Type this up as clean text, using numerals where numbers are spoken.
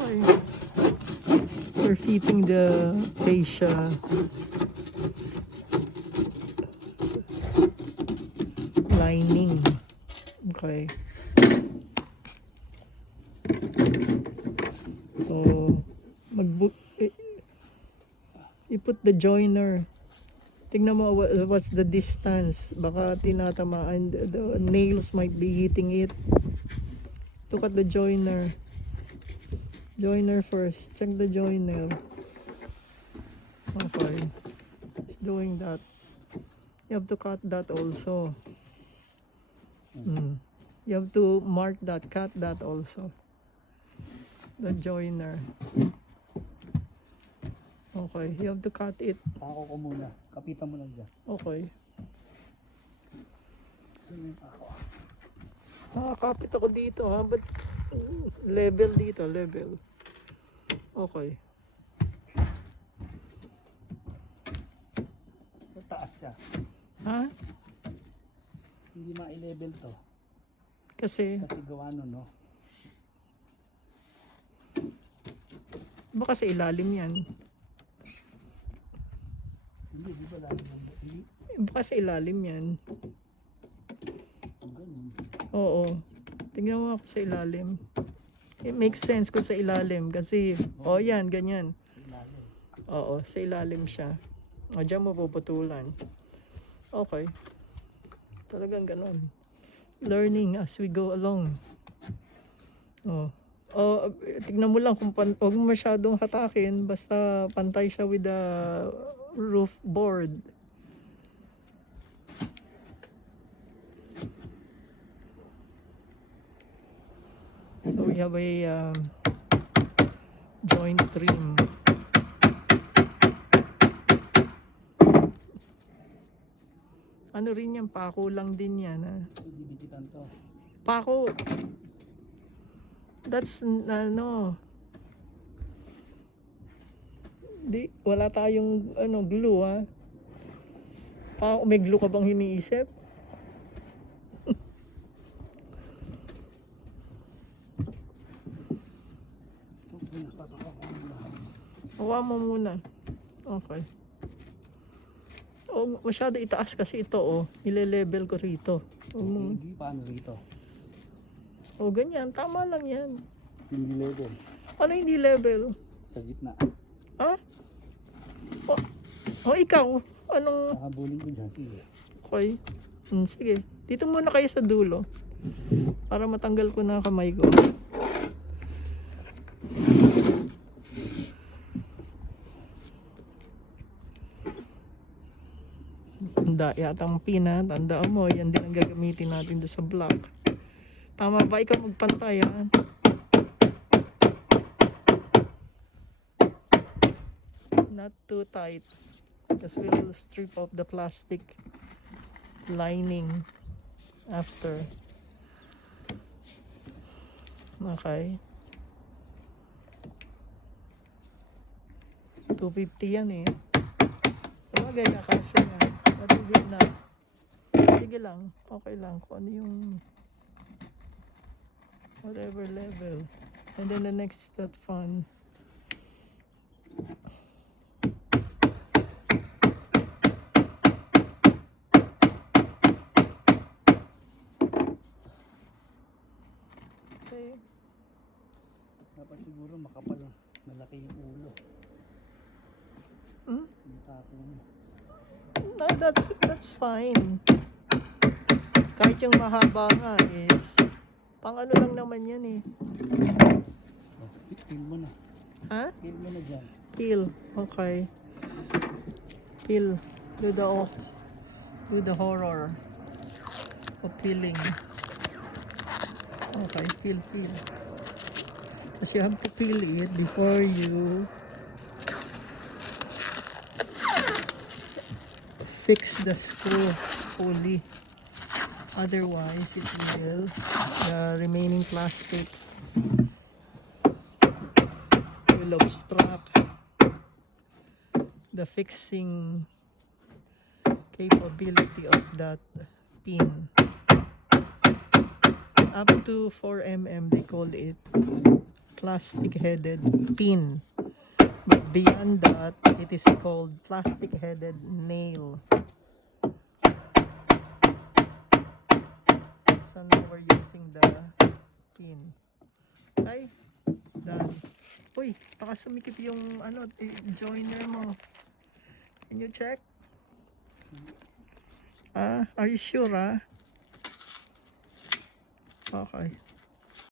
Okay. We're fitting the fascia lining. Okay. So, you put the joiner. Tingnan mo what's the distance. Baka tinatamaan. The nails might be hitting it. Look at the joiner. Joiner first. Check the joiner. Okay. It's doing that. You have to cut that also. You have to mark that, cut that also. The joiner. Okay, you have to cut it. Pako ko muna. Kapitan mo lang dyan. Okay. Sino yung pako? Nakakapit ako dito ha, but level dito, level. Okay. Taas siya. Ha? Hindi ma-level to. Kasi gawa nun, no? baka sa ilalim yan. Hindi, di ba lalim lang? Hindi. Baka sa ilalim yan. Ganun. Oo. Tingnan mo ako sa ilalim. It makes sense kung sa ilalim kasi, yan, ganyan. Ilalim. Oo, sa ilalim siya. O, dyan mo puputulan. Okay. Talagang ganon. Learning as we go along. Tignan mo lang kung huwag mo masyadong hatakin, basta pantay siya with the roof board. So we have a joint trim. Ano rin yan, pako lang din yan. Ha? Dibiditan to. Pako. That's wala tayong glue ha. Pako, may glue ka bang hiniisip? Hawa mo muna. Okay. Masyado itaas kasi ito ile-level ko rito. Hindi, paano rito? Ganyan, tama lang yan. Hindi level. Ano hindi level? Sa gitna. Ha? Ikaw, anong... Nakabuling ko dyan, sige. Okay. Sige, dito muna kayo sa dulo para matanggal ko na kamay ko. Tanda yatang pina, tandaan mo, yan din ang gagamitin natin doon sa block. Tama ba ikaw magpantay ha? Not too tight, because we'll strip off the plastic lining after. Okay. 250 yan eh. Bagay na kasi na. Matugid na. Sige lang. Okay lang. Kung ano yung whatever level. And then the next is that fun. Okay. Dapat siguro makapal lang. Malaki yung ulo. Yung tako mo. No, that's fine. Kahit yung mahaba nga is pang ano lang naman yan eh. Peel mo na. Ha? Peel mo na dyan. Peel. Okay. Peel. Do the horror of peeling. Okay, peel. Because you have to peel it before you fix the screw fully. Otherwise, it will, the remaining plastic will obstruct the fixing capability of that pin. Up to 4 mm they call it. plastic-headed pin. But beyond that, it is called plastic-headed nail. So now we're using the pin. Okay? Done. Uy, baka sumikip yung joiner mo. Can you check? Are you sure, Okay.